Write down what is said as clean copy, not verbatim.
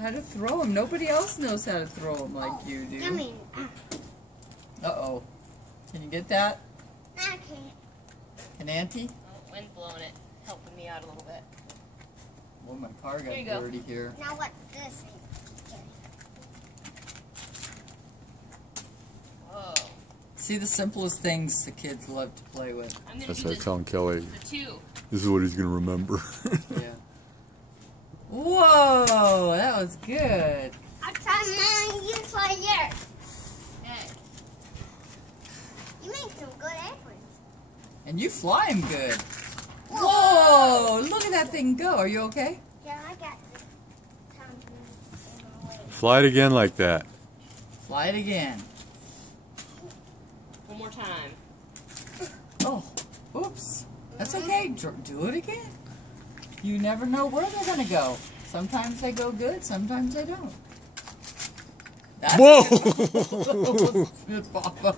how to throw them. Nobody else knows how to throw them like you do. I mean, Uh-oh. Can you get that? okay. Can Auntie? Oh, wind blowing it, helping me out a little bit. Well, my car got There you go. dirty here. Now what this is? Whoa. See the simplest things the kids love to play with. I'm gonna That's do what I'm telling Kelly. the two. This is what he's going to remember. Yeah. Whoa, that was good. I'll try mine, you try yours. Okay. You make some good airplanes. And you fly them good. Whoa, look at that thing go. Are you okay? Yeah, I got this. In my way. Fly it again like that. Fly it again. One more time. Oh, oops. That's okay. Do it again. You never know where they're going to go. Sometimes they go good, sometimes they don't. That's Whoa! good, Papa.